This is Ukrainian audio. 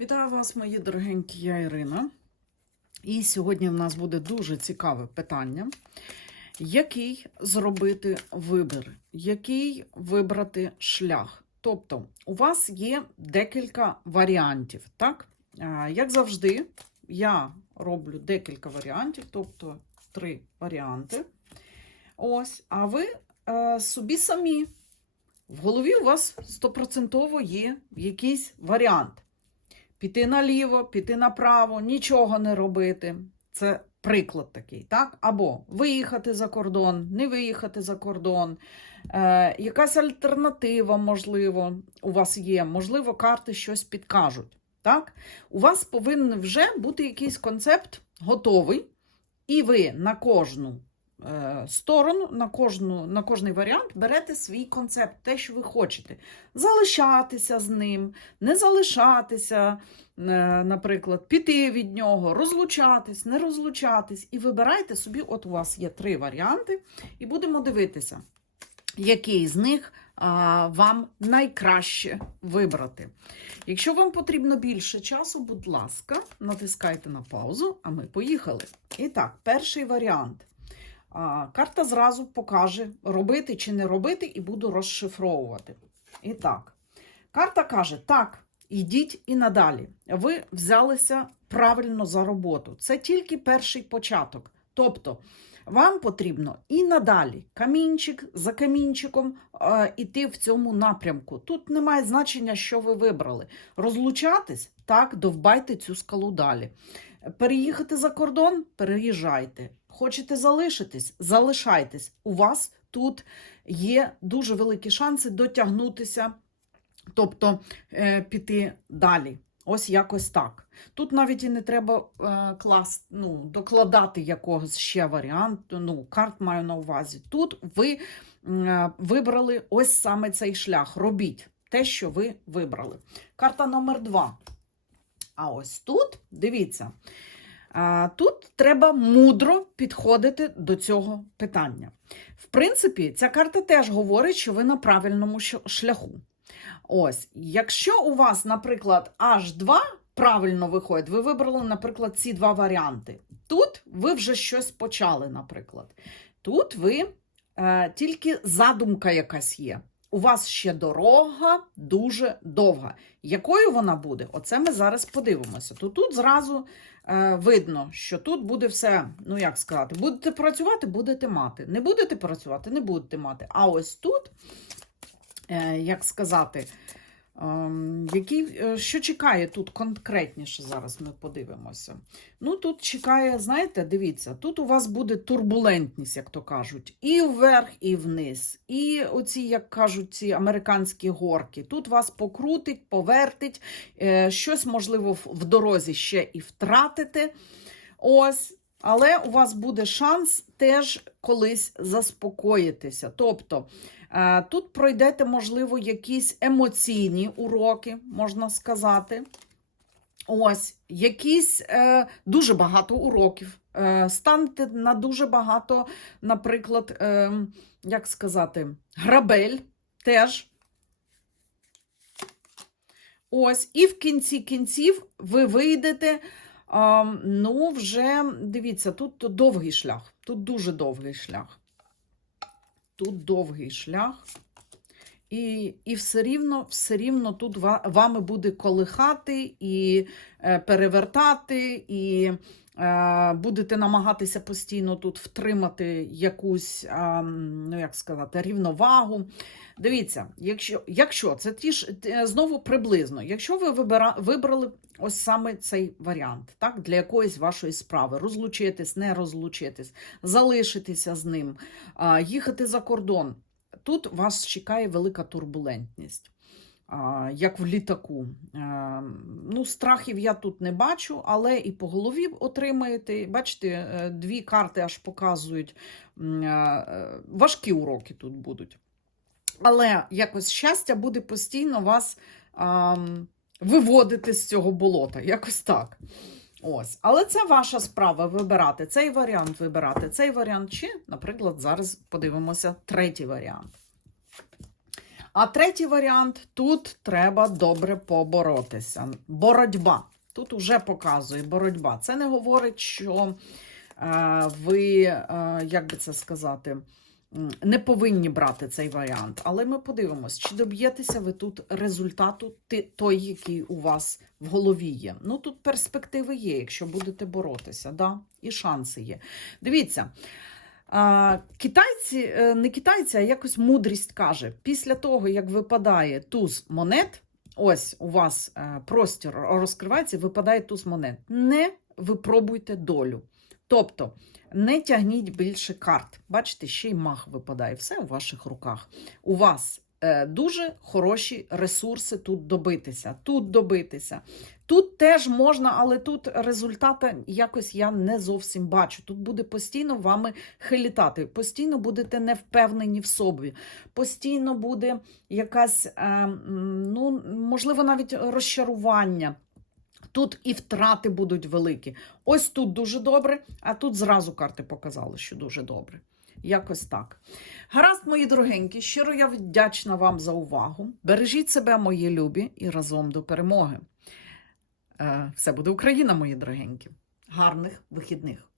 Вітаю вас, мої дорогенькі, я Ірина. І сьогодні в нас буде дуже цікаве питання. Який зробити вибір? Який вибрати шлях? Тобто, у вас є декілька варіантів, так? Як завжди, я роблю декілька варіантів, тобто три варіанти. Ось, а ви е, собі самі. В голові у вас стопроцентово є якийсь варіант. Піти наліво, піти направо, нічого не робити. Це приклад такий, так? Або виїхати за кордон, не виїхати за кордон, е, якась альтернатива, можливо, у вас є, можливо, карти щось підкажуть. Так? У вас повинен вже бути якийсь концепт готовий, і ви на кожну е, сторону, на, кожну, на кожний варіант берете свій концепт, те, що ви хочете. Залишатися з ним, не залишатися, е, наприклад, піти від нього, розлучатись, не розлучатись. І вибирайте собі, от у вас є три варіанти, і будемо дивитися, який з них вам найкраще вибрати. Якщо вам потрібно більше часу, будь ласка, натискайте на паузу, а ми поїхали. І так, перший варіант. Карта зразу покаже, робити чи не робити, і буду розшифровувати. І так, карта каже: так, ідіть і надалі. Ви взялися правильно за роботу. Це тільки перший початок. Тобто, вам потрібно і надалі камінчик за камінчиком іти в цьому напрямку. Тут немає значення, що ви вибрали. Розлучатись так, довбайте цю скалу далі. Переїхати за кордон переїжджайте. Хочете залишитись, залишайтесь. У вас тут є дуже великі шанси дотягнутися, тобто е, піти далі. Ось якось так. Тут навіть і не треба е, клас, ну, докладати якогось ще варіанту. Ну, карт маю на увазі. Тут ви е, вибрали ось саме цей шлях. Робіть те, що ви вибрали. Карта номер два. А ось тут, дивіться, тут треба мудро підходити до цього питання. В принципі, ця карта теж говорить, що ви на правильному шляху. Ось, якщо у вас, наприклад, аж два правильно виходить, ви вибрали, наприклад, ці два варіанти. Тут ви вже щось почали, наприклад. Тут ви е, тільки задумка якась є. У вас ще дорога дуже довга. Якою вона буде? Оце ми зараз подивимося. То тут зразу е, видно, що тут буде все, ну як сказати, будете працювати, будете мати. Не будете працювати, не будете мати. А ось тут, е, як сказати, який, е, що чекає тут конкретніше, зараз ми подивимося. Ну, тут чекає, знаєте, дивіться, тут у вас буде турбулентність, як то кажуть, і вверх, і вниз. І оці, як кажуть, ці американські горки. Тут вас покрутить, повертить, е, щось, можливо, в дорозі ще і втратите. Ось. Але у вас буде шанс теж колись заспокоїтися. Тобто е, тут пройдете, можливо, якісь емоційні уроки, можна сказати. Ось, якісь е, дуже багато уроків. Е, станете на дуже багато, наприклад, як сказати, грабель теж. Ось, і в кінці кінців ви вийдете. А, ну, вже дивіться, тут довгий шлях. Тут дуже довгий шлях. Тут довгий шлях. І, і все рівно, все рівно тут вами буде колихати і е, перевертати, і е, будете намагатися постійно тут втримати якусь, м, ну як сказати, рівновагу. Дивіться, якщо, якщо це ті ж е, знову приблизно, якщо ви вибира, вибрали ось саме цей варіант, так, для якоїсь вашої справи, розлучитись, не розлучитись, залишитися з ним, а, їхати за кордон. Тут вас чекає велика турбулентність, як в літаку. Ну, страхів я тут не бачу, але і по голові отримаєте. Бачите, е, дві карти аж показують е, важкі уроки тут будуть. Але якось щастя буде постійно вас виводити з цього болота. Якось так. Ось. Але це ваша справа вибирати цей варіант, вибирати цей варіант, чи, наприклад, зараз подивимося третій варіант. А третій варіант тут треба добре поборотися. Боротьба. Тут уже показує боротьба. Це не говорить, що е, ви, е, як би це сказати, не повинні брати цей варіант. Але ми подивимось, чи доб'єтеся ви тут результату той, який у вас в голові є. Ну тут перспективи є, якщо будете боротися, да? і шанси є. Дивіться. Китайці, е, не китайці, а якось мудрість каже: після того, як випадає туз монет, ось у вас е, простір розкривається, випадає туз монет. Не випробуйте долю. Тобто не тягніть більше карт. Бачите, ще й мах випадає. Все у ваших руках. У вас е, дуже хороші ресурси тут добитися, тут добитися. Тут теж можна, але тут результати якось я не зовсім бачу. Тут буде постійно вами хилітати, постійно будете невпевнені в собі, постійно буде якась, е, ну, можливо, навіть розчарування. Тут і втрати будуть великі. Ось тут дуже добре, а тут зразу карти показали, що дуже добре. Якось так. Гаразд, мої дорогенькі, щиро я вдячна вам за увагу. Бережіть себе, мої любі, і разом до перемоги. Е, Все буде Україна, мої дорогенькі. Гарних вихідних!